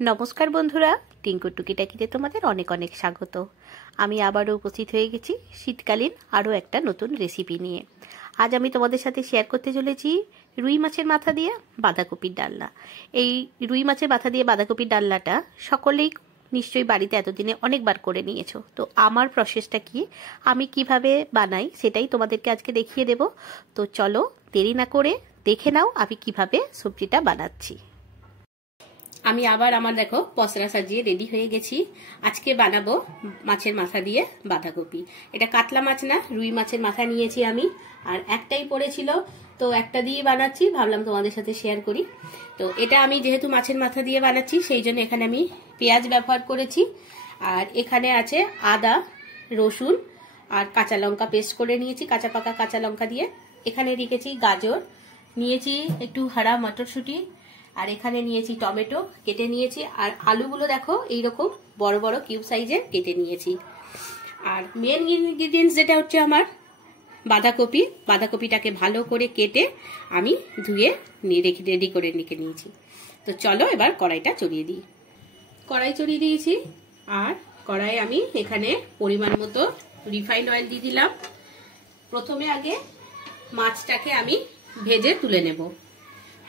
নমস্কার বন্ধুরা, টিঙ্কুর টুকিটাকিতে তোমাদের অনেক অনেক স্বাগত। আমি আবারও উপস্থিত হয়ে গেছি শীতকালীন আরও একটা নতুন রেসিপি নিয়ে। আজ আমি তোমাদের সাথে শেয়ার করতে চলেছি রুই মাছের মাথা দিয়ে বাঁধাকপির ডালনা। এই রুই মাছের মাথা দিয়ে বাঁধাকপির ডালনাটা সকলেই নিশ্চয়ই বাড়িতে এতদিনে অনেকবার করে নিয়েছো। তো আমার প্রসেসটা কি, আমি কিভাবে বানাই সেটাই তোমাদেরকে আজকে দেখিয়ে দেব। তো চলো দেরি না করে দেখে নাও আমি কিভাবে সবজিটা বানাচ্ছি। আমি আবার আমার দেখো পসরা সাজিয়ে রেডি হয়ে গেছি। আজকে বানাবো মাছের মাথা দিয়ে বাঁধাকপি। এটা কাতলা মাছ না, রুই মাছের মাথা নিয়েছি আমি, আর একটাই পড়েছিল তো একটা দিয়ে বানাচ্ছি, ভাবলাম তোমাদের সাথে শেয়ার করি। তো এটা আমি যেহেতু মাছের মাথা দিয়ে বানাচ্ছি সেই জন্য এখানে আমি পেঁয়াজ ব্যবহার করেছি, আর এখানে আছে আদা, রসুন আর কাঁচা লঙ্কা পেস্ট করে নিয়েছি, কাঁচা পাকা কাঁচা লঙ্কা দিয়ে। এখানে রেখেছি গাজর, নিয়েছি একটু হারা মটরশুঁটি, আর এখানে নিয়েছি টমেটো কেটে নিয়েছি, আর আলুগুলো দেখো এইরকম বড় বড় কিউব সাইজের কেটে নিয়েছি। আর মেন ইনগ্রিডিয়েন্টস যেটা হচ্ছে আমার বাঁধাকপি। বাঁধাকপিটাকে ভালো করে কেটে আমি ধুয়ে রেডি করে রেখে নিয়েছি। তো চলো এবার কড়াইটা চড়িয়ে দিই। কড়াই চড়িয়ে দিয়েছি, আর কড়াই আমি এখানে পরিমাণ মতো রিফাইন্ড অয়েল দিয়ে দিলাম। প্রথমে আগে মাছটাকে আমি ভেজে তুলে নেব,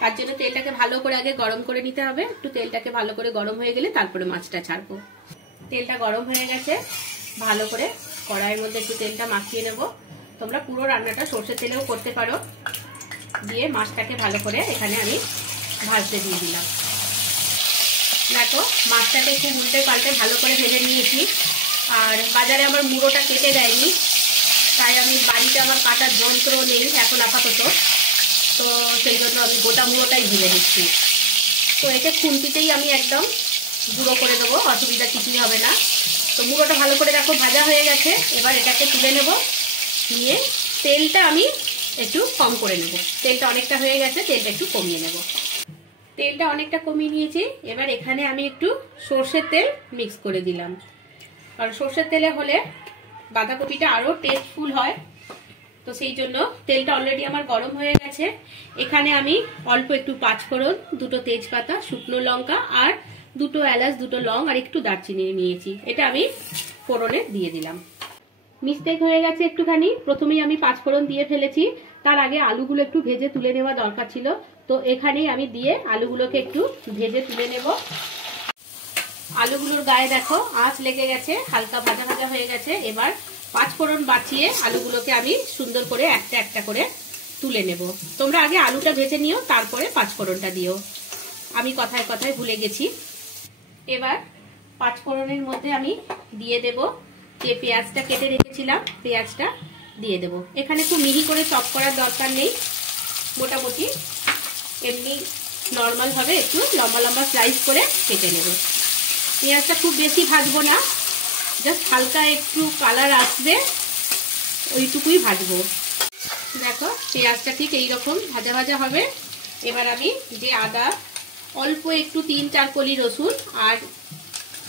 তার জন্য তেলটাকে ভালো করে আগে গরম করে নিতে হবে। একটু তেলটাকে ভালো করে গরম হয়ে গেলে তারপরে মাছটা ছাড়বো। তেলটা গরম হয়ে গেছে, ভালো করে কড়াইয়ের মধ্যে একটু তেলটা মাখিয়ে নেব। তোমরা পুরো রান্নাটা সর্ষের তেলেও করতে পারো। দিয়ে মাছটাকে ভালো করে এখানে আমি ভাজতে দিয়ে দিলাম। দেখো মাছটাকে একটু উল্টে পাল্টে ভালো করে ভেজে নিয়েছি। আর বাজারে আমার মুড়োটা কেটে দেয়নি, তাই আমি বাড়িতে আমার কাটার যন্ত্র নেই এখন আপাতত, তো সেই জন্য আমি গোটা মুড়োটাই ভেজে নিচ্ছি। তো একে খুন্তিতেই আমি একদম গুঁড়ো করে দেবো, অসুবিধা কিছুই হবে না। তো মুড়োটা ভালো করে দেখো ভাজা হয়ে গেছে, এবার এটাকে তুলে নেব। নিয়ে তেলটা আমি একটু কম করে নেব। তেলটা অনেকটা হয়ে গেছে, তেলটা একটু কমিয়ে নেব। তেলটা অনেকটা কমিয়ে নিয়েছি, এবার এখানে আমি একটু সর্ষের তেল মিক্স করে দিলাম। কারণ সর্ষের তেলে হলে বাঁধাকপিটা আরও টেস্টফুল হয়, তো সেই জন্য তেলটা অলরেডি আমার গরম হয়ে গেছে। এখানে আমি অল্প একটু পাঁচফোড়ন, দুটো তেজপাতা, শুকনো লঙ্কা আর দুটো এলাচ, দুটো লং আর একটু দারচিনি নিয়েছি, এটা আমি ফোড়নে দিয়ে দিলাম। মিস্টেক হয়ে গেছে একটুখানি, প্রথমেই আমি পাঁচফোড়ন দিয়ে ফেলেছি, তার আগে আলুগুলো একটু ভেজে তুলে নেওয়া দরকার ছিল। তো এখানেই আমি দিয়ে আলুগুলোকে একটু ভেজে তুলে নেব। আলুগুলোর গায়ে দেখো আঁচ লেগে গেছে, হালকা ভাজা ভাজা হয়ে গেছে। এবার পাঁচফোড়ন বাঁচিয়ে আলুগুলোকে আমি সুন্দর করে একটা একটা করে তুলে নেব। তোমরা আগে আলুটা ভেজে নিও, তারপরে পাঁচফোড়নটা দিও, আমি কথায় কথায় ভুলে গেছি। এবার পাঁচফোড়নের মধ্যে আমি দিয়ে দেব যে পেঁয়াজটা কেটে রেখেছিলাম, পেঁয়াজটা দিয়ে দেব। এখানে খুব মিহি করে চপ করার দরকার নেই, মোটামুটি এমনি নর্মাল ভাবে একটু লম্বা লম্বা স্লাইস করে কেটে নেব। পেঁয়াজটা খুব বেশি ভাজবো না, জাস্ট হালকা একটু কালার আসবে ওইটুকুই ভাজবো। দেখো পেঁয়াজটা ঠিক এইরকম ভাজা ভাজা হবে। এবার আমি যে আদা, অল্প একটু 3-4 কলি রসুন আর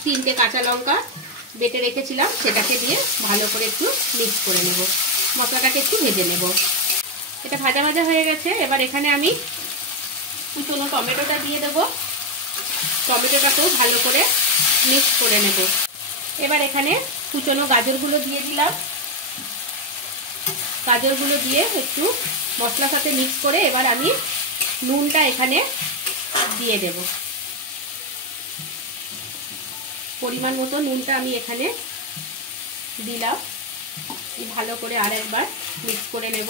3টে কাঁচা লঙ্কা বেটে রেখেছিলাম, সেটাকে দিয়ে ভালো করে একটু মিক্স করে নেব। মশলাটাকে একটু ভেজে নেব। এটা ভাজা ভাজা হয়ে গেছে। এবার এখানে আমি কুচনো টমেটোটা দিয়ে দেব, টমেটোটাকেও ভালো করে মিক্স করে নেব। এবার এখানে কুচনো গাজরগুলো দিয়ে দিলাম, গাজরগুলো দিয়ে একটু মশলার সাথে মিক্স করে এবার আমি নুনটা এখানে দিয়ে দেব। পরিমাণ মতো নুনটা আমি এখানে দিলাম, ভালো করে আরেকবার মিক্স করে নেব।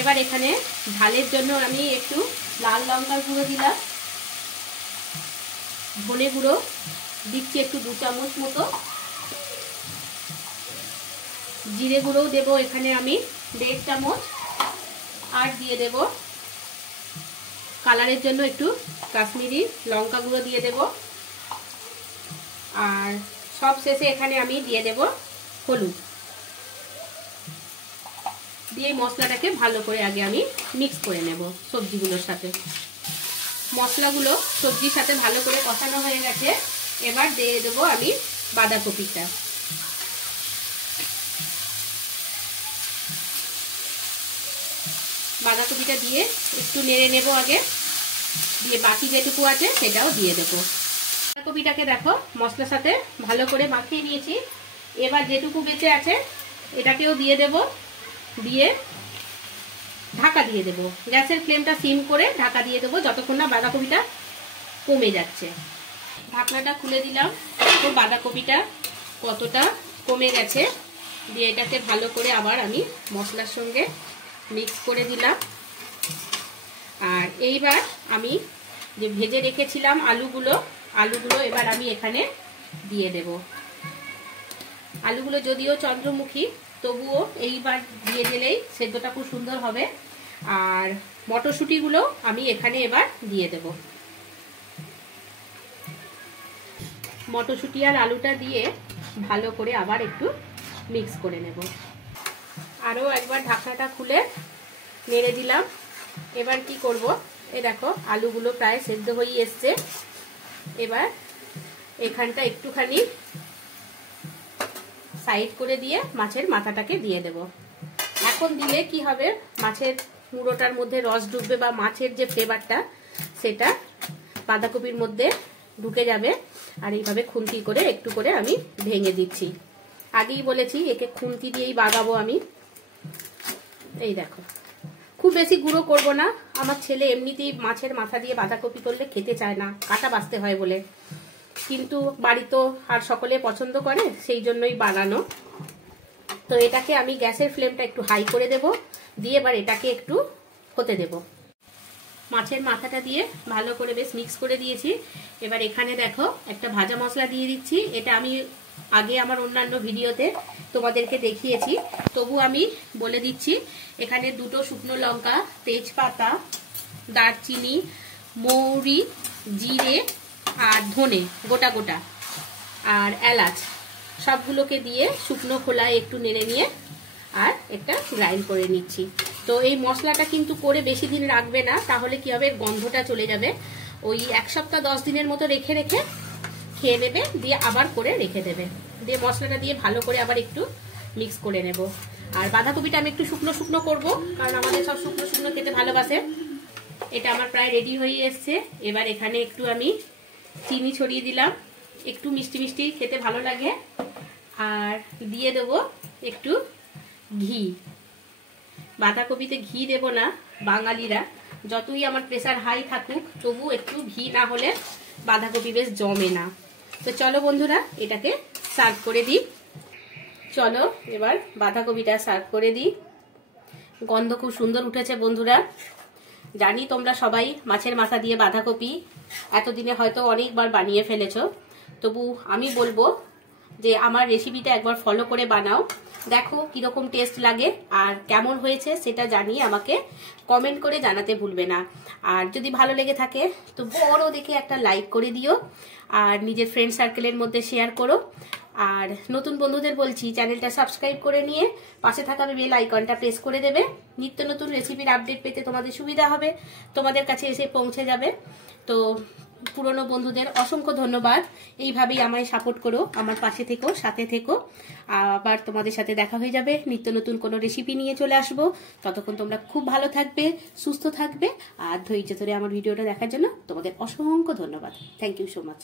এবার এখানে ঝালের জন্য আমি একটু লাল লঙ্কার গুঁড়ো দিলাম, ধনে গুঁড়ো দিচ্ছি একটু 2 চামচ মতো, জিরে গুঁড়োও দেবো এখানে আমি 1.5 চামচ, আর দিয়ে দেব কালারের জন্য একটু কাশ্মীরি লঙ্কা গুঁড়ো দিয়ে দেব, আর সব শেষে এখানে আমি দিয়ে দেব হলুদ। দিয়ে মশলাটাকে ভালো করে আগে আমি মিক্স করে নেব সবজিগুলোর সাথে। মশলাগুলো সবজির সাথে ভালো করে কষানো হয়ে গেছে, এবার দিয়ে দেব আমি বাঁধাকপিটা। বাঁধাকপিটা দিয়ে একটু নেড়ে নেব আগে, দিয়ে বাকি যেটুকু আছে সেটাও দিয়ে দেবো। বাঁধাকপিটাকে দেখো মশলার সাথে ভালো করে মাখিয়ে নিয়েছি। এবার যেটুকু বেঁচে আছে এটাকেও দিয়ে দেব, দিয়ে ঢাকা দিয়ে দেব। গ্যাসের ফ্লেমটা সিম করে ঢাকা দিয়ে দেবো যতক্ষণ না বাঁধাকপিটা কমে যাচ্ছে। ঢাকনাটা খুলে দিলাম, তো বাঁধাকপিটা কতটা কমে গেছে। দিয়ে এটাকে ভালো করে আবার আমি মশলার সঙ্গে মিক্স করে দিলাম। আর এইবার আমি যে ভেজে রেখেছিলাম আলুগুলো এবার আমি এখানে দিয়ে দেব। আলুগুলো যদিও চন্দ্রমুখী, তবুও এইবার দিয়ে দিলেই সেদ্ধটা খুব সুন্দর হবে। আর মটরশুঁটিগুলো আমি এখানে এবার দিয়ে দেব। মটরশুঁটি আর আলুটা দিয়ে ভালো করে আবার একটু মিক্স করে নেব। আরও একবার ঢাকনাটা খুলে নেড়ে দিলাম। এবার কি করব, এই দেখো আলুগুলো প্রায় সেদ্ধ হয়ে এসছে। এবার এখানটা একটুখানি সাইড করে দিয়ে মাছের মাথাটাকে দিয়ে দেব। এখন দিলে কি হবে, মাছের মুড়োটার মধ্যে রস ঢুকবে বা মাছের যে ফ্লেভারটা সেটা বাঁধাকপির মধ্যে ঢুকে যাবে। আর এইভাবে খুন্তি করে একটু করে আমি ভেঙে দিচ্ছি। আগেই বলেছি একে খুন্তি দিয়েই বাগাবো আমি। এই দেখো, খুব বেশি গুঁড়ো করব না। আমার ছেলে এমনিতেই মাছের মাথা দিয়ে বাঁধাকপি করলে খেতে চায় না, কাটা বাছতে হয় বলে, কিন্তু বাড়ি তো আর সকলে পছন্দ করে, সেই জন্যই বানানো। তো এটাকে আমি গ্যাসের ফ্লেমটা একটু হাই করে দেব, দিয়ে এবার এটাকে একটু হতে দেব। মাছের মাথাটা দিয়ে ভালো করে বেশ মিক্স করে দিয়েছি। এবার এখানে দেখো একটা ভাজা মশলা দিয়ে দিচ্ছি। এটা আমি আগে আমার অন্যান্য ভিডিওতে তোমাদেরকে দেখিয়েছি, তবু আমি বলে দিচ্ছি। এখানে 2টো শুকনো লঙ্কা, তেজপাতা, দারচিনি, মৌরি, জিরে আর ধনে গোটা গোটা, আর এলাচ সবগুলোকে দিয়ে শুকনো খোলায় একটু নেড়ে নিয়ে আর একটা গ্রাইন্ড করে নিচ্ছি। তো এই মশলাটা কিন্তু করে বেশি দিন রাখবে না, তাহলে কি হবে, গন্ধটা চলে যাবে। ওই 1 সপ্তাহ 10 দিনের মতো রেখে রেখে খেয়ে নেবে, দিয়ে আবার করে রেখে দেবে। দিয়ে মশলাটা দিয়ে ভালো করে আবার একটু মিক্স করে নেব। আর বাঁধাকপিটা আমি একটু শুকনো শুকনো করব, কারণ আমাদের সব শুকনো শুকনো খেতে ভালোবাসে। এটা আমার প্রায় রেডি হয়ে এসছে। এবার এখানে একটু আমি চিনি ছড়িয়ে দিলাম, একটু মিষ্টি মিষ্টি খেতে ভালো লাগে। আর দিয়ে দেবো একটু ঘি। বাঁধাকপিতে ঘি দেব না, বাঙালিরা যতই আমার প্রেসার হাই থাকুক তবু একটু ঘি না হলে বাঁধাকপি বেশ জমে না। তো চলো বন্ধুরা এটাকে সার্ভ করে দিই। চলো এবার বাঁধাকপিটা সার্ভ করে দিই। গন্ধ খুব সুন্দর উঠেছে বন্ধুরা। জানি তোমরা সবাই মাছের মাথা দিয়ে বাঁধাকপি এতদিনে হয়তো অনেকবার বানিয়ে ফেলেছো, তবু আমি বলবো যে আমার রেসিপিটা একবার ফলো করে বানাও, দেখো কিরকম টেস্ট লাগে আর কেমন হয়েছে সেটা জানিয়ে আমাকে কমেন্ট করে জানাতে ভুলবে না। আর যদি ভালো লেগে থাকে তো বড় দেখে একটা লাইক করে দিও, আর নিজের ফ্রেন্ড সার্কেলের মধ্যে শেয়ার করো। আর নতুন বন্ধুদের বলছি চ্যানেলটা সাবস্ক্রাইব করে নিয়ে পাশে থাকা বেল আইকনটা প্রেস করে দেবে। নিত্য নতুন রেসিপির আপডেট পেতে তোমাদের সুবিধা হবে, তোমাদের কাছে এসে পৌঁছে যাবে। তো পুরনো বন্ধুদের অসংখ্য ধন্যবাদ। এইভাবেই আমায় সাপোর্ট করো, আমার পাশে থেকো, সাথে থেকো। আবার তোমাদের সাথে দেখা হয়ে যাবে, নিত্য নতুন কোনো রেসিপি নিয়ে চলে আসবো। ততক্ষণ তোমরা খুব ভালো থাকবে, সুস্থ থাকবে। আর ধৈর্য ধরে আমার ভিডিওটা দেখার জন্য তোমাদের অসংখ্য ধন্যবাদ। Thank you so much.